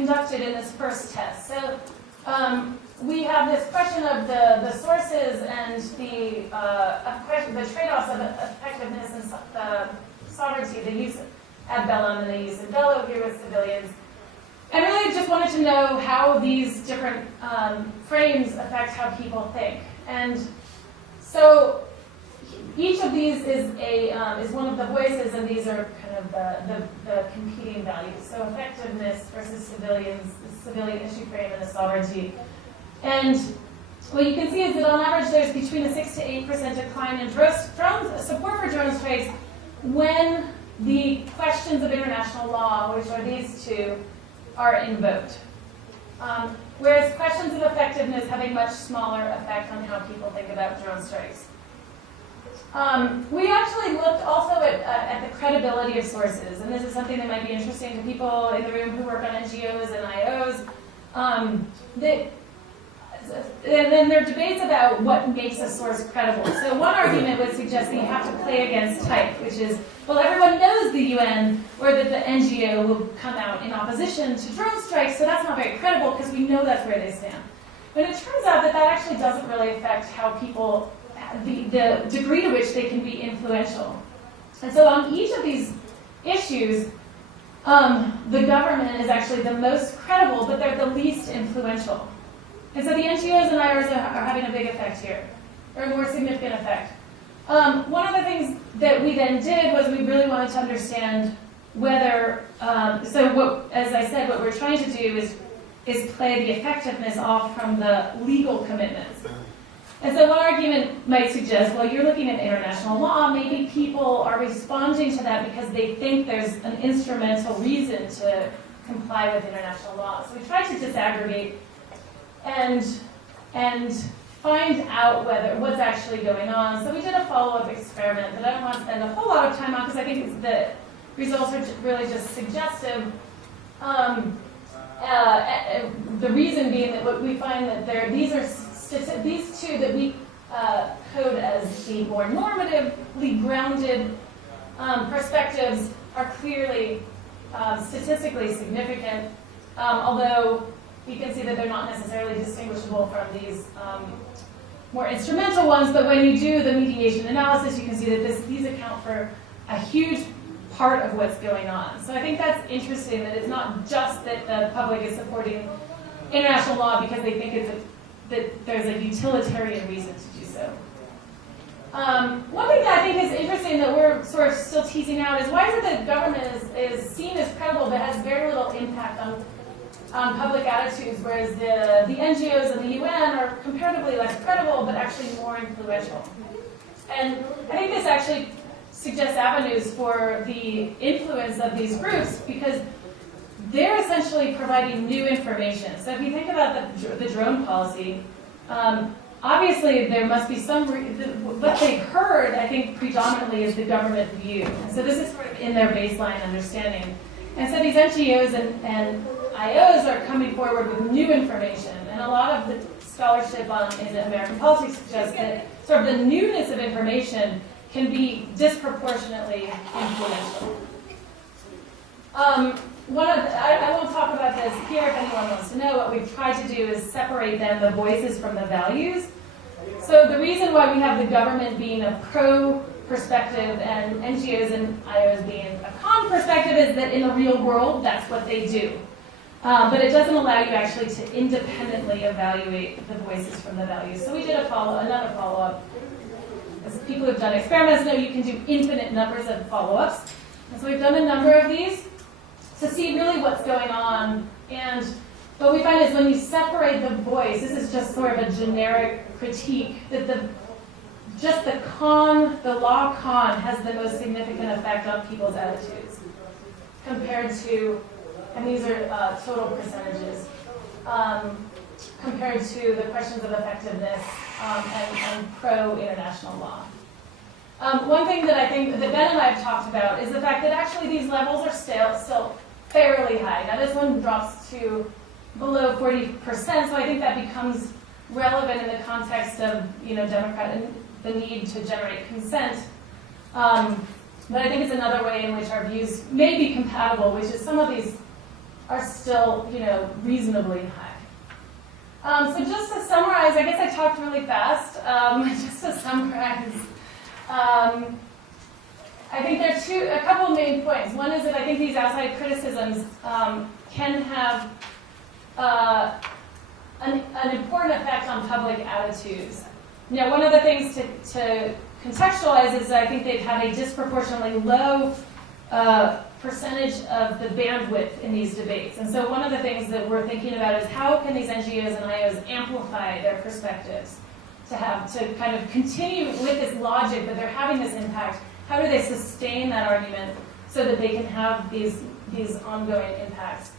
conducted in this first test. So we have this question of the sources and the trade-offs of effectiveness and the sovereignty, the use ad bellum and the use of bello here with civilians. And really just wanted to know how these different frames affect how people think. And so each of these is one of the voices, and these are kind of the competing values. So effectiveness versus civilians, the civilian issue frame, and the sovereignty. And what you can see is that on average there's between a 6 to 8% decline in support for drone strikes when the questions of international law, which are these two, are invoked. Whereas questions of effectiveness have a much smaller effect on how people think about drone strikes. We actually looked also at the credibility of sources, and this is something that might be interesting to people in the room who work on NGOs and IOs. And then there are debates about what makes a source credible. So one argument would suggest that you have to play against type, which is, well, everyone knows the UN or that the NGO will come out in opposition to drone strikes, so that's not very credible because we know that's where they stand. But it turns out that that actually doesn't really affect how people, the degree to which they can be influential. And so on each of these issues, the government is actually the most credible, but they're the least influential. And so the NGOs and IRs are having a big effect here, or a more significant effect. One of the things that we then did was we really wanted to understand whether, as I said, what we're trying to do is play the effectiveness off from the legal commitments. And so one argument might suggest, well, you're looking at international law, maybe people are responding to that because they think there's an instrumental reason to comply with international law. So we tried to disaggregate and find out what's actually going on. So we did a follow-up experiment that I don't want to spend a whole lot of time on because I think the results are really just suggestive. The reason being that what we find that these two that we code as the more normatively grounded perspectives are clearly statistically significant, although you can see that they're not necessarily distinguishable from these more instrumental ones, but when you do the mediation analysis, you can see that these account for a huge part of what's going on. So I think that's interesting, that it's not just that the public is supporting international law because they think that there's a utilitarian reason to do so. One thing that I think is interesting that we're sort of still teasing out is why is it that government is seen as credible but has very little impact on public attitudes, whereas the NGOs and the UN are comparatively less credible, but actually more influential. And I think this actually suggests avenues for the influence of these groups because they're essentially providing new information. So if you think about the drone policy, obviously there must be what they've heard, I think, predominantly is the government view. And so this is sort of in their baseline understanding. And so these NGOs and IOs are coming forward with new information, and a lot of the scholarship in American politics suggests that sort of the newness of information can be disproportionately influential. I won't talk about this here if anyone wants to know. What we've tried to do is separate then the voices from the values. So the reason why we have the government being a pro perspective and NGOs and IOs being a con perspective is that in the real world, that's what they do. But it doesn't allow you actually to independently evaluate the voices from the values. So we did another follow-up. As people who've done experiments know, you can do infinite numbers of follow-ups. And so we've done a number of these to see really what's going on. And what we find is when you separate the voice, this is just sort of a generic critique, that the law con has the most significant effect on people's attitudes compared to, and these are total percentages, compared to the questions of effectiveness and pro-international law. One thing that I think that Ben and I have talked about is the fact that actually these levels are still fairly high. Now this one drops to below 40%, so I think that becomes relevant in the context of Democrat and the need to generate consent. But I think it's another way in which our views may be compatible, which is some of these are still, reasonably high. So just to summarize, I guess I talked really fast. Just to summarize, I think there are a couple of main points. One is that I think these outside criticisms can have an important effect on public attitudes. One of the things to contextualize is that I think they've had a disproportionately low percentage of the bandwidth in these debates. And so one of the things that we're thinking about is how can these NGOs and IOs amplify their perspectives to kind of continue with this logic that they're having this impact. How do they sustain that argument so that they can have these ongoing impacts?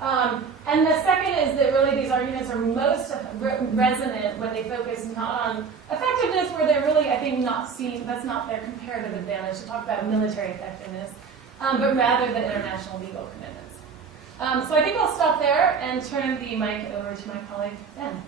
And the second is that really these arguments are most resonant when they focus not on effectiveness, where they're really, I think, not seen, that's not their comparative advantage to talk about military effectiveness, but rather the international legal commitments. So I think I'll stop there and turn the mic over to my colleague, Ben.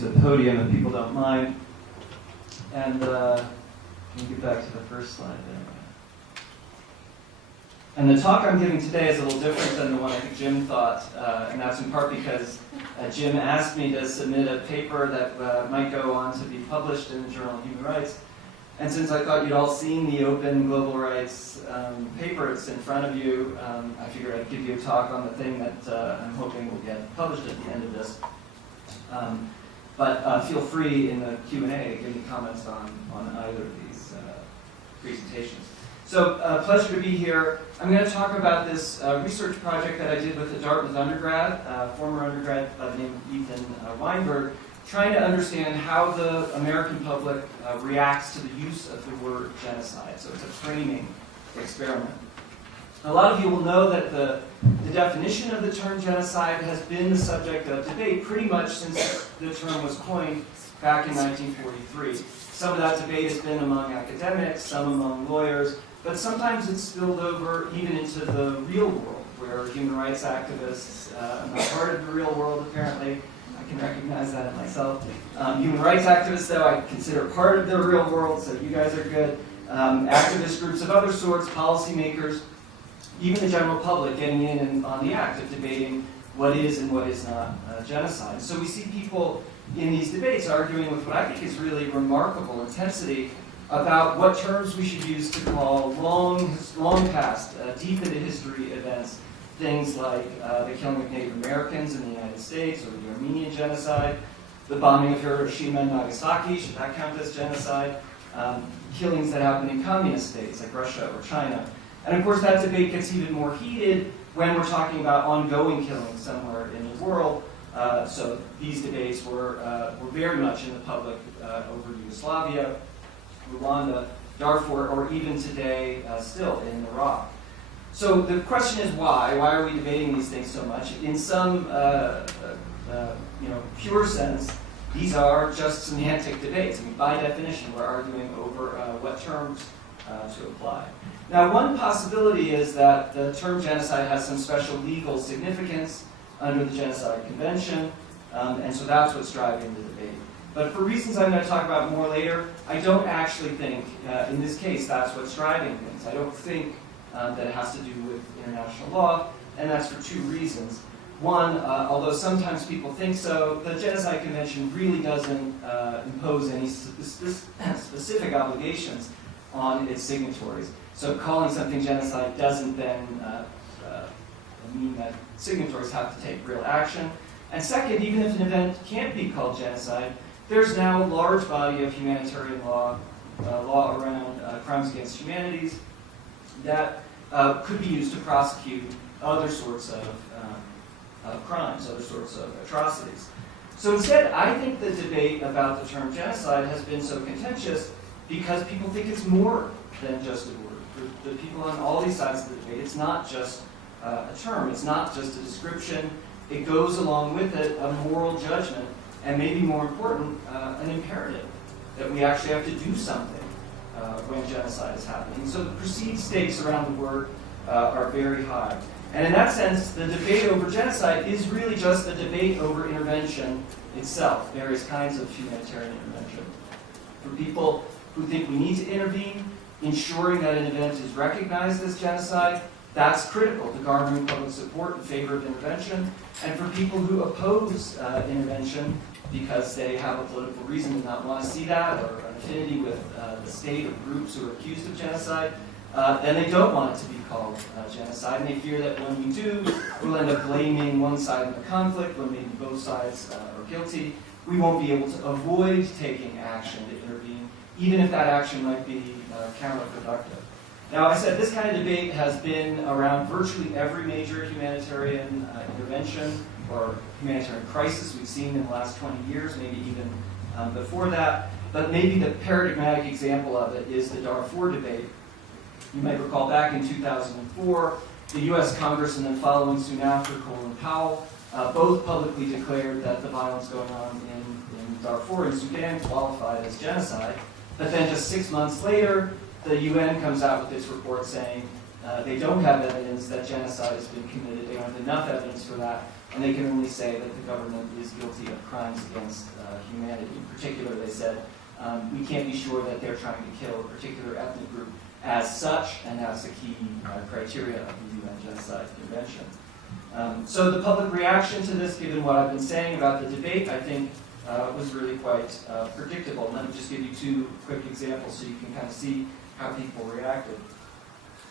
The podium if people don't mind. And let me get back to the first slide there. And the talk I'm giving today is a little different than the one I think Jim thought, and that's in part because Jim asked me to submit a paper that might go on to be published in the Journal of Human Rights. And since I thought you'd all seen the Open Global Rights paper, it's in front of you, I figured I'd give you a talk on the thing that I'm hoping will get published at the end of this. But feel free in the Q&A to give me comments on either of these presentations. So pleasure to be here. I'm going to talk about this research project that I did with a Dartmouth undergrad, former undergrad named Ethan Weinberg, trying to understand how the American public reacts to the use of the word genocide. So it's a framing experiment. A lot of you will know that the definition of the term genocide has been the subject of debate pretty much since the term was coined back in 1943. Some of that debate has been among academics, some among lawyers, but sometimes it's spilled over even into the real world, where human rights activists, I'm not part of the real world apparently, I can recognize that in myself. Human rights activists, though, I consider part of the real world, so you guys are good. Activist groups of other sorts, policymakers, even the general public getting in and on the act of debating what is and what is not genocide. So we see people in these debates arguing with what I think is really remarkable intensity about what terms we should use to call long past, deep into history events, things like the killing of Native Americans in the United States, or the Armenian genocide, the bombing of Hiroshima and Nagasaki, should that count as genocide? Killings that happen in communist states like Russia or China. And of course that debate gets even more heated when we're talking about ongoing killings somewhere in the world. So these debates were very much in the public over Yugoslavia, Rwanda, Darfur, or even today still in Iraq. So the question is why? Why are we debating these things so much? In some pure sense, these are just semantic debates. I mean, by definition, we're arguing over what terms to apply. Now, one possibility is that the term genocide has some special legal significance under the Genocide Convention, and so that's what's driving the debate. But for reasons I'm going to talk about more later, I don't actually think, in this case, that's what's driving things. I don't think that it has to do with international law, and that's for two reasons. One, although sometimes people think so, the Genocide Convention really doesn't impose any specific obligations on its signatories. So calling something genocide doesn't then mean that signatories have to take real action. And second, even if an event can't be called genocide, there's now a large body of humanitarian law around crimes against humanities that could be used to prosecute other sorts of crimes, other sorts of atrocities. So instead, I think the debate about the term genocide has been so contentious because people think it's more than just a word. For the people on all these sides of the debate, it's not just a term, it's not just a description. It goes along with it a moral judgment, and maybe more important, an imperative, that we actually have to do something when genocide is happening. So the perceived stakes around the word are very high. And in that sense, the debate over genocide is really just the debate over intervention itself, various kinds of humanitarian intervention. For people who think we need to intervene, ensuring that an event is recognized as genocide, that's critical to garnering public support in favor of intervention. And for people who oppose intervention because they have a political reason to not want to see that, or an affinity with the state or groups who are accused of genocide, then they don't want it to be called genocide, and they fear that when we do, we'll end up blaming one side in the conflict when maybe both sides are guilty. We won't be able to avoid taking action to intervene, even if that action might be counterproductive. Now, I said this kind of debate has been around virtually every major humanitarian intervention or humanitarian crisis we've seen in the last 20 years, maybe even before that. But maybe the paradigmatic example of it is the Darfur debate. You might recall back in 2004, the U.S. Congress, and then following soon after, Colin Powell, both publicly declared that the violence going on in Darfur and Sudan qualified as genocide. But then just 6 months later, the UN comes out with its report saying they don't have evidence that genocide has been committed. They don't have enough evidence for that, and they can only say that the government is guilty of crimes against humanity. In particular, they said, we can't be sure that they're trying to kill a particular ethnic group as such, and that's the key criteria of the UN Genocide Convention. So the public reaction to this, given what I've been saying about the debate, I think was really quite predictable. And let me just give you two quick examples so you can kind of see how people reacted.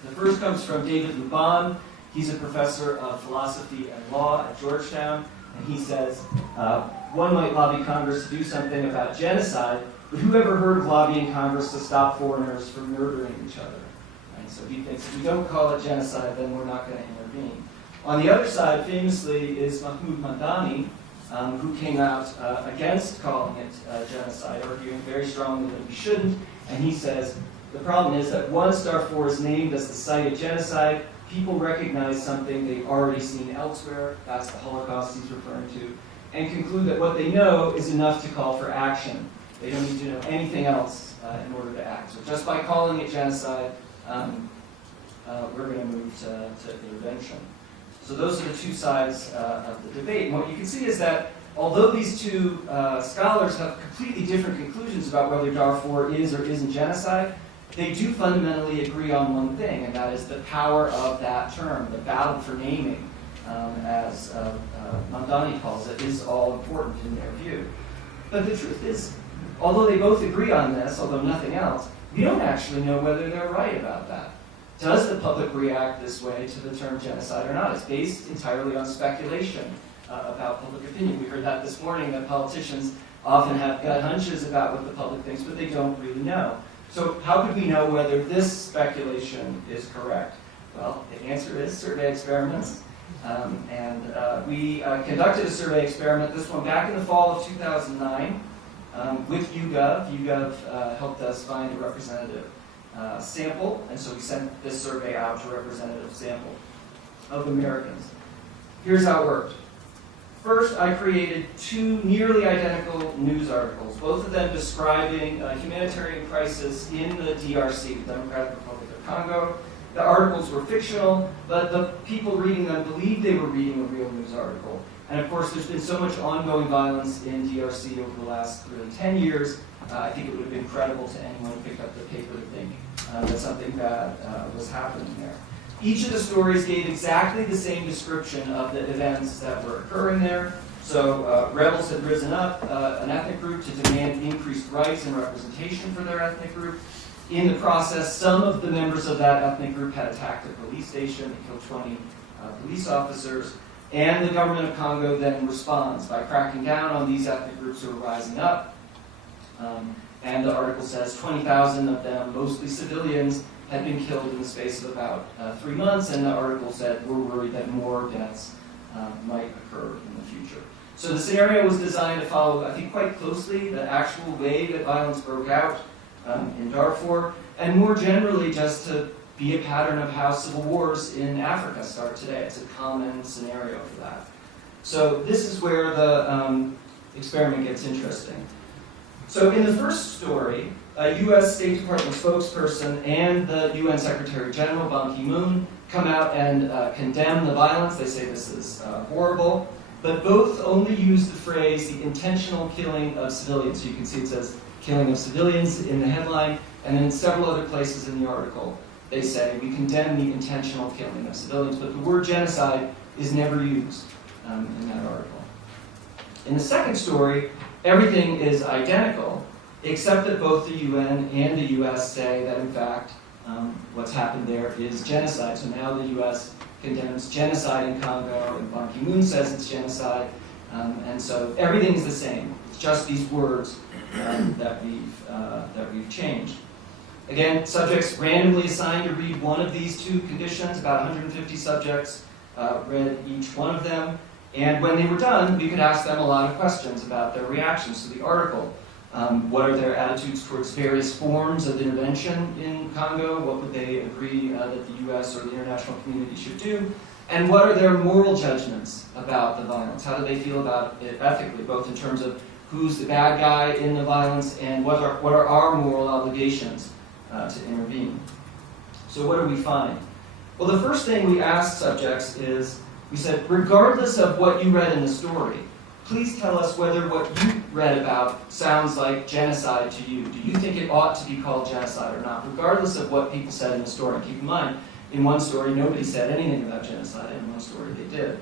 The first comes from David Luban. He's a professor of philosophy and law at Georgetown, and he says, one might lobby Congress to do something about genocide, but who ever heard of lobbying Congress to stop foreigners from murdering each other? Right? So he thinks if we don't call it genocide, then we're not going to intervene. On the other side, famously, is Mahmoud Mamdani, who came out against calling it genocide, arguing very strongly that we shouldn't. And he says, the problem is that once Darfur is named as the site of genocide, people recognize something they've already seen elsewhere, that's the Holocaust he's referring to, and conclude that what they know is enough to call for action. They don't need to know anything else in order to act. So just by calling it genocide, we're going to move to intervention. So those are the two sides of the debate. And what you can see is that although these two scholars have completely different conclusions about whether Darfur is or isn't genocide, they do fundamentally agree on one thing, and that is the power of that term, the battle for naming, as Mamdani calls it, is all important in their view. But the truth is, although they both agree on this, although nothing else, we don't actually know whether they're right about that. Does the public react this way to the term genocide or not? It's based entirely on speculation about public opinion. We heard that this morning, that politicians often have gut hunches about what the public thinks, but they don't really know. So how could we know whether this speculation is correct? Well, the answer is survey experiments. We conducted a survey experiment, this one back in the fall of 2009, with YouGov. YouGov helped us find a representative sample, and so we sent this survey out to a representative sample of Americans. Here's how it worked. First, I created two nearly identical news articles, both of them describing a humanitarian crisis in the DRC, the Democratic Republic of Congo. The articles were fictional, but the people reading them believed they were reading a real news article. And of course, there's been so much ongoing violence in DRC over the last really 10 years, I think it would have been credible to anyone who picked up the paper to think that something bad was happening there. Each of the stories gave exactly the same description of the events that were occurring there. So rebels had risen up, an ethnic group, to demand increased rights and representation for their ethnic group. In the process, some of the members of that ethnic group had attacked a police station. They killed 20 police officers. And the government of Congo then responds by cracking down on these ethnic groups who are rising up. And the article says 20,000 of them, mostly civilians, had been killed in the space of about 3 months, and the article said we're worried that more deaths might occur in the future. So the scenario was designed to follow, I think, quite closely the actual way that violence broke out in Darfur, and more generally just to be a pattern of how civil wars in Africa start today. It's a common scenario for that. So this is where the experiment gets interesting. So in the first story, a U.S. State Department spokesperson and the UN Secretary General, Ban Ki-moon, come out and condemn the violence. They say this is horrible. But both only use the phrase, the intentional killing of civilians. So you can see it says killing of civilians in the headline, and then in several other places in the article, they say we condemn the intentional killing of civilians, but the word genocide is never used in that article. In the second story, everything is identical, except that both the UN and the US say that, in fact, what's happened there is genocide. So now the US condemns genocide in Congo, and Ban Ki-moon says it's genocide, and so everything's the same. It's just these words that we've changed. Again, subjects randomly assigned to read one of these two conditions. About 150 subjects read each one of them, and when they were done, we could ask them a lot of questions about their reactions to the article. What are their attitudes towards various forms of intervention in Congo? What would they agree that the U.S. or the international community should do? And what are their moral judgments about the violence? How do they feel about it ethically, both in terms of who's the bad guy in the violence and what are our moral obligations to intervene? So what do we find? Well, the first thing we asked subjects is, we said, regardless of what you read in the story, please tell us whether what you read about sounds like genocide to you. Do you think it ought to be called genocide or not, regardless of what people said in the story? And keep in mind, in one story, nobody said anything about genocide. In one story, they did.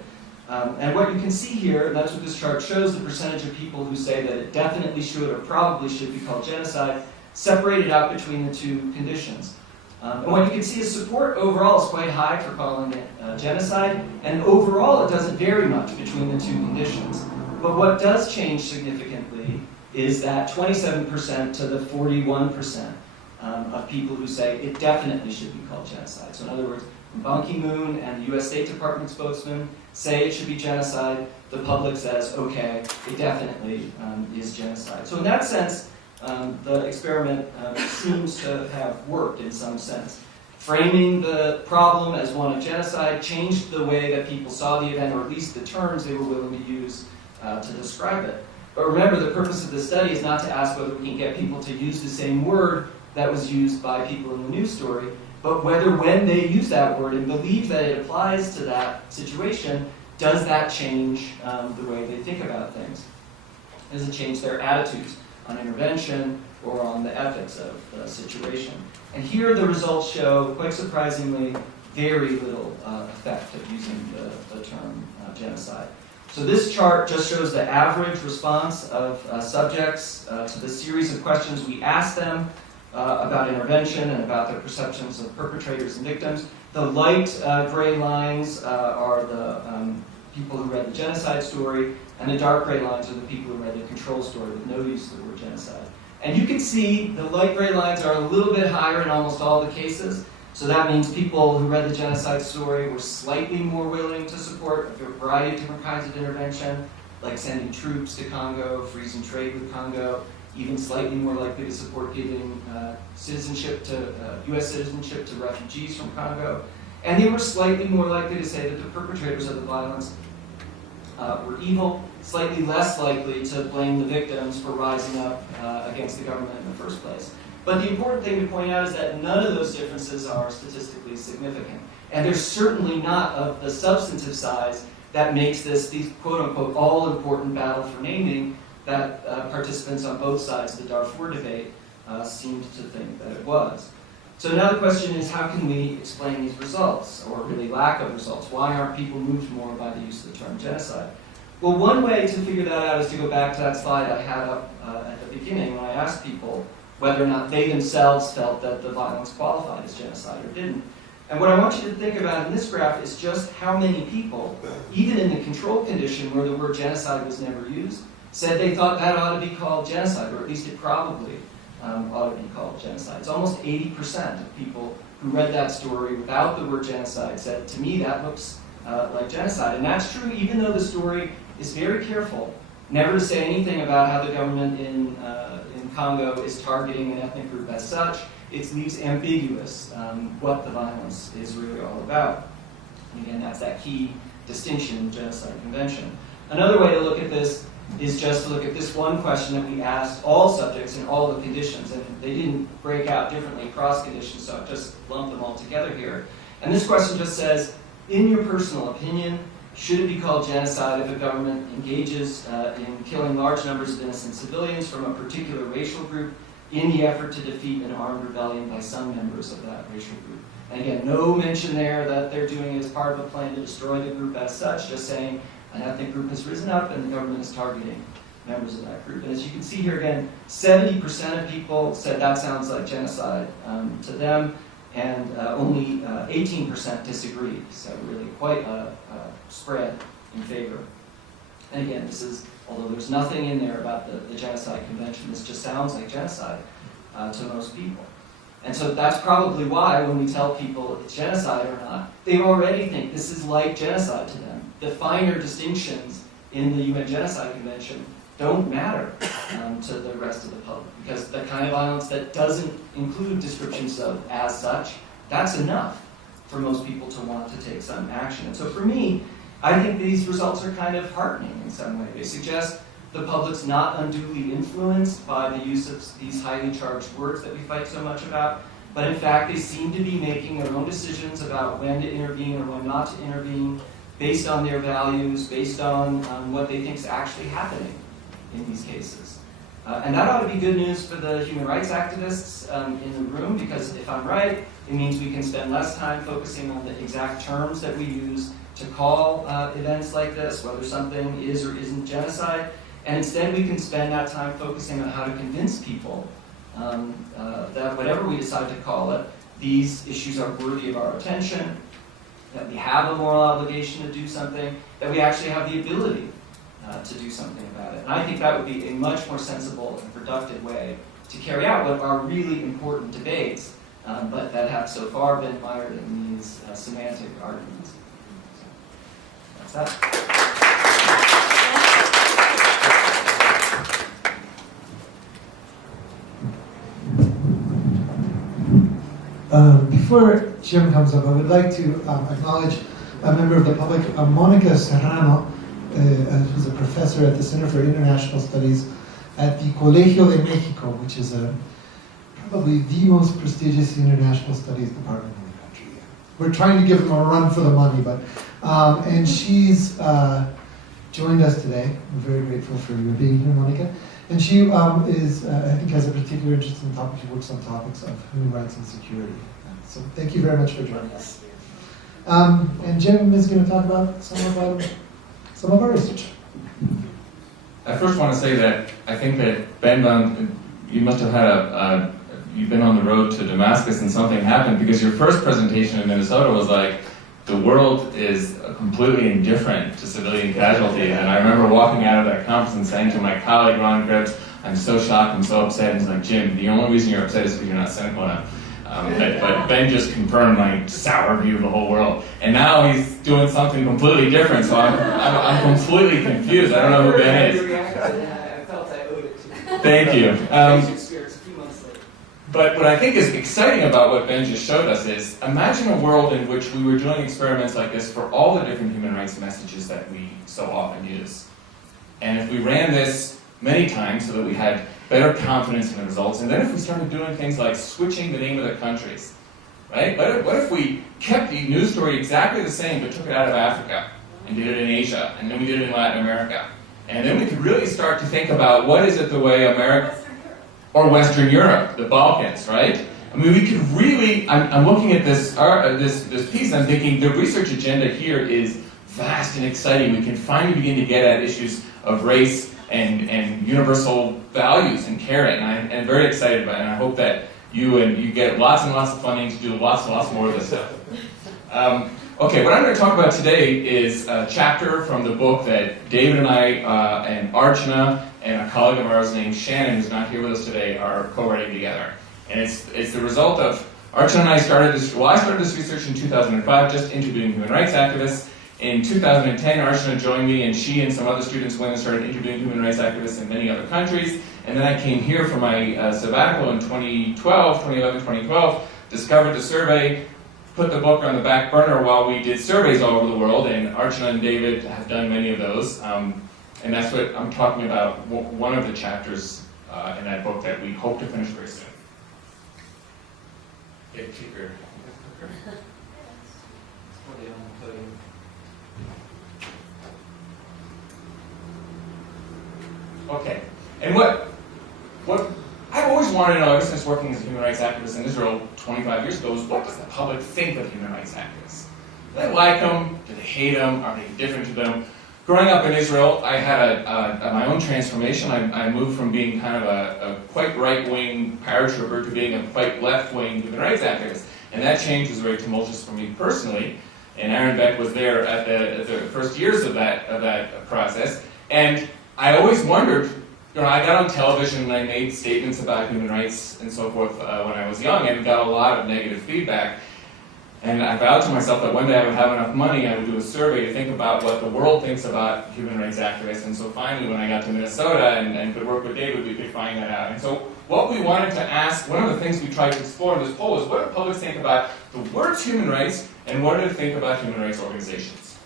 And what you can see here, and that's what this chart shows, the percentage of people who say that it definitely should or probably should be called genocide, separated out between the two conditions. And what you can see is support overall is quite high for calling it genocide, and overall it doesn't vary much between the two conditions. But what does change significantly is that 27% to the 41% of people who say it definitely should be called genocide. So in other words, Ban Ki-moon and the US State Department spokesman say it should be genocide. The public says, okay, it definitely is genocide. So in that sense, the experiment seems to have worked in some sense. Framing the problem as one of genocide changed the way that people saw the event, or at least the terms they were willing to use to describe it. But remember, the purpose of this study is not to ask whether we can get people to use the same word that was used by people in the news story, but whether when they use that word and believe that it applies to that situation, does that change the way they think about things? Does it change their attitudes on intervention or on the ethics of the situation? And here the results show, quite surprisingly, very little effect of using the term genocide. So this chart just shows the average response of subjects to the series of questions we asked them about intervention and about their perceptions of perpetrators and victims. The light gray lines are the people who read the genocide story, and the dark gray lines are the people who read the control story with no use of the word genocide. And you can see the light gray lines are a little bit higher in almost all the cases. So that means people who read the genocide story were slightly more willing to support a variety of different kinds of intervention, like sending troops to Congo, freezing trade with Congo, even slightly more likely to support giving citizenship to U.S. citizenship to refugees from Congo. And they were slightly more likely to say that the perpetrators of the violence were evil, slightly less likely to blame the victims for rising up against the government in the first place. But the important thing to point out is that none of those differences are statistically significant. And they're certainly not of the substantive size that makes this the quote-unquote all-important battle for naming that participants on both sides of the Darfur debate seemed to think that it was. So now the question is, how can we explain these results, or really lack of results? Why aren't people moved more by the use of the term genocide? Well, one way to figure that out is to go back to that slide I had up at the beginning when I asked people whether or not they themselves felt that the violence qualified as genocide or didn't. And what I want you to think about in this graph is just how many people, even in the control condition where the word genocide was never used, said they thought that ought to be called genocide, or at least it probably ought to be called genocide. It's almost 80% of people who read that story without the word genocide said, to me, that looks like genocide. And that's true even though the story is very careful never to say anything about how the government in Congo is targeting an ethnic group as such. It leaves ambiguous what the violence is really all about. And again, that's that key distinction in the Genocide Convention. Another way to look at this is just to look at this one question that we asked all subjects in all the conditions, and they didn't break out differently across conditions, so I've just lumped them all together here. And this question just says, in your personal opinion, should it be called genocide if a government engages in killing large numbers of innocent civilians from a particular racial group in the effort to defeat an armed rebellion by some members of that racial group? And again, no mention there that they're doing it as part of a plan to destroy the group as such, just saying an ethnic group has risen up and the government is targeting members of that group. And as you can see here again, 70% of people said that sounds like genocide to them, and only 18% disagreed. So really quite a spread in favor. And again, this is, although there's nothing in there about the Genocide Convention, this just sounds like genocide to most people. And so that's probably why when we tell people it's genocide or not, they already think this is like genocide to them. The finer distinctions in the UN Genocide Convention don't matter to the rest of the public, because the kind of violence that doesn't include descriptions of as such, that's enough for most people to want to take some action. And so for me, I think these results are kind of heartening in some way. They suggest the public's not unduly influenced by the use of these highly charged words that we fight so much about, but in fact they seem to be making their own decisions about when to intervene or when not to intervene, based on their values, based on what they think is actually happening in these cases. And that ought to be good news for the human rights activists in the room, because if I'm right, it means we can spend less time focusing on the exact terms that we use to call events like this, whether something is or isn't genocide, and instead we can spend that time focusing on how to convince people that whatever we decide to call it, these issues are worthy of our attention, that we have a moral obligation to do something, that we actually have the ability to do something about it. And I think that would be a much more sensible and productive way to carry out what are really important debates, but that have so far been mired in these semantic arguments. So, that's that. Before Jim comes up, I would like to acknowledge a member of the public, Monica Serrano, who's a professor at the Center for International Studies at the Colegio de Mexico, which is probably the most prestigious international studies department in the country. We're trying to give them a run for the money, but and she's joined us today. I'm very grateful for you being here, Monica. And she is, I think, has a particular interest in topics. She works on topics of human rights and security. So thank you very much for joining us. And Jim is going to talk about some of our research. I first want to say that I think that Ben, you must have had you've been on the road to Damascus and something happened, because your first presentation in Minnesota was like, the world is completely indifferent to civilian casualty. And I remember walking out of that conference and saying to my colleague, Ron Kreps, I'm so shocked, I'm so upset. And he's like, Jim, the only reason you're upset is because you're not cynical enough. But Ben just confirmed my sour view of the whole world. And now he's doing something completely different, so I'm completely confused. I don't know who Ben is. I felt I owed it to you. Thank you. Experience a few months later. But what I think is exciting about what Ben just showed us is, imagine a world in which we were doing experiments like this for all the different human rights messages that we so often use. And if we ran this many times so that we had better confidence in the results, and then if we started doing things like switching the name of the countries, right? What if we kept the news story exactly the same but took it out of Africa and did it in Asia, and then we did it in Latin America? And then we could really start to think about what is it the way America... Or Western Europe, the Balkans, right? I mean, we could really, I'm looking at this piece, and I'm thinking the research agenda here is vast and exciting. We can finally begin to get at issues of race and universal values and caring. And I'm very excited about it, and I hope that you get lots and lots of funding to do lots and lots more of this stuff. Okay, what I'm going to talk about today is a chapter from the book that David and I and Archana and a colleague of ours named Shannon, who's not here with us today, are co-writing together. And it's the result of, Archana and I started this, I started this research in 2005, just interviewing human rights activists. In 2010, Archana joined me, and she and some other students went and started interviewing human rights activists in many other countries. And then I came here for my sabbatical in 2011, 2012, discovered the survey, put the book on the back burner while we did surveys all over the world, and Archana and David have done many of those. And that's what I'm talking about, one of the chapters in that book that we hope to finish very soon. Okay, clicker. Okay, and what I've always wanted to know, ever since working as a human rights activist in Israel 25 years ago, is what does the public think of human rights activists? Do they like them? Do they hate them? Are they different to them? Growing up in Israel, I had my own transformation. I moved from being kind of a quite right-wing paratrooper to being a quite left-wing human rights activist. And that change was very tumultuous for me personally. And Aaron Beck was there at the first years of that process. And I always wondered, I got on television and I made statements about human rights and so forth when I was young and got a lot of negative feedback. And I vowed to myself that one day I would have enough money, I would do a survey to think about what the world thinks about human rights activists. And so finally, when I got to Minnesota and could work with David, we could find that out. And so what we wanted to ask, one of the things we tried to explore in this poll is what do publics think about the words human rights and what do they think about human rights organizations?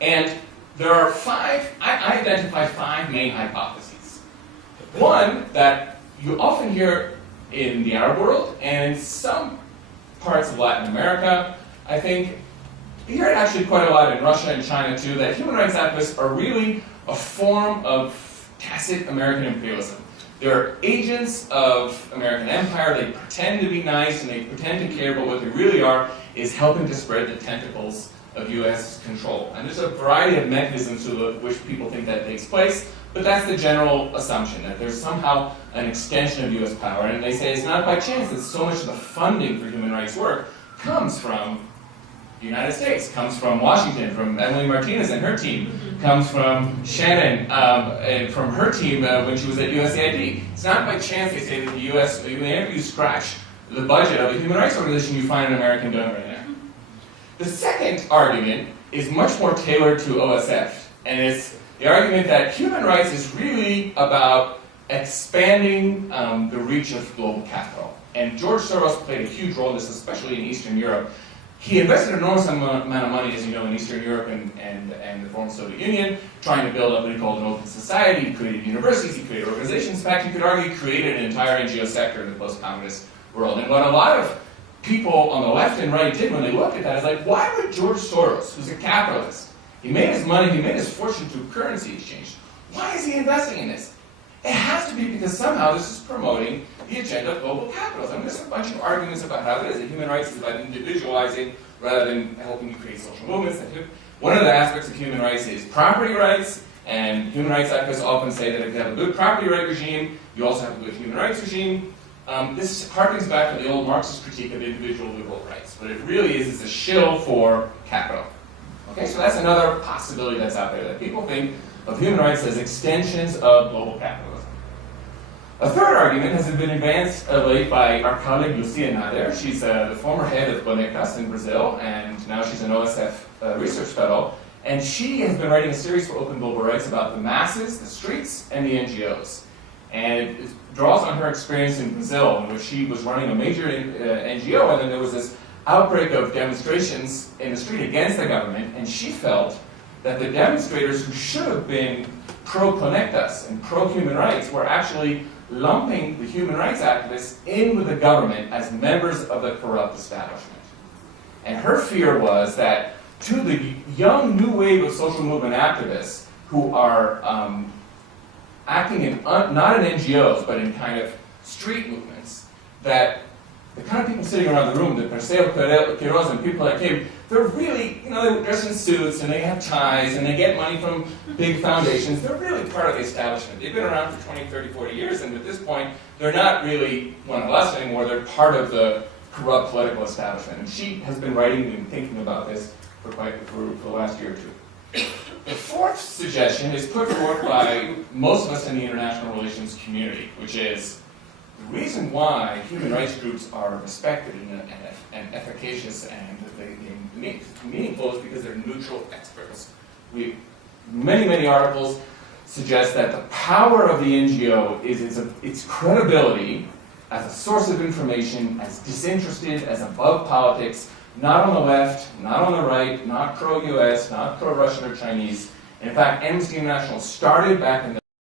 And there are I identified 5 main hypotheses. One, that you often hear in the Arab world and in some parts of Latin America, I think, you hear it actually quite a lot in Russia and China too, that human rights activists are really a form of tacit American imperialism. They're agents of American empire, they pretend to be nice and they pretend to care, but what they really are is helping to spread the tentacles of US control. And there's a variety of mechanisms through which people think that takes place, but that's the general assumption, that there's somehow an extension of US power. And they say it's not by chance that so much of the funding for human rights work comes from the United States, comes from Washington, from Emily Martinez and her team, comes from Shannon and from her team when she was at USAID. It's not by chance they say that the US, whenever you scratch the budget of a human rights organization, you find an American donor in there. The second argument is much more tailored to OSF, and it's the argument that human rights is really about expanding the reach of global capital. And George Soros played a huge role in this, especially in Eastern Europe. He invested an enormous amount of money, as you know, in Eastern Europe and the former Soviet Union, trying to build up what he called an open society. He created universities, he created organizations. In fact, you could argue he created an entire NGO sector in the post-communist world. And what a lot of people on the left and right did when they looked at that is like, why would George Soros, who's a capitalist, he made his money, he made his fortune through currency exchange, why is he investing in this? It has to be because somehow this is promoting the agenda of global capitalism. There's a bunch of arguments about how it is. That human rights is about individualizing rather than helping you create social movements. One of the aspects of human rights is property rights, and human rights activists often say that if you have a good property right regime, you also have a good human rights regime. This harkens back to the old Marxist critique of individual liberal rights, but it really is a shill for capital. Okay, so that's another possibility that's out there, that people think of human rights as extensions of global capitalism. A third argument has been advanced late by our colleague Lucia Nader. She's the former head of Conectas in Brazil, and now she's an OSF research fellow. And she has been writing a series for Open Global Rights about the masses, the streets, and the NGOs. And it draws on her experience in Brazil, in which she was running a major NGO, and then there was this outbreak of demonstrations in the street against the government, and she felt that the demonstrators who should have been pro-Conectas and pro-human rights were actually lumping the human rights activists in with the government as members of the corrupt establishment. And her fear was that to the young new wave of social movement activists who are acting in, not in NGOs, but in kind of street movements, that the kind of people sitting around the room, the Perseo Queiroz and people like him, they're really, they dress in suits and they have ties and they get money from big foundations. They're really part of the establishment. They've been around for 20, 30, 40 years, and at this point, they're not really one of us anymore. They're part of the corrupt political establishment. And she has been writing and thinking about this for the last year or two. The fourth suggestion is put forth by most of us in the international relations community, which is the reason why human rights groups are respected and efficacious and meaningful is because they're neutral experts. Many articles suggest that the power of the NGO is its credibility as a source of information, as disinterested, as above politics, not on the left, not on the right, not pro-US, not pro-Russian or Chinese, In fact, Amnesty International started back in the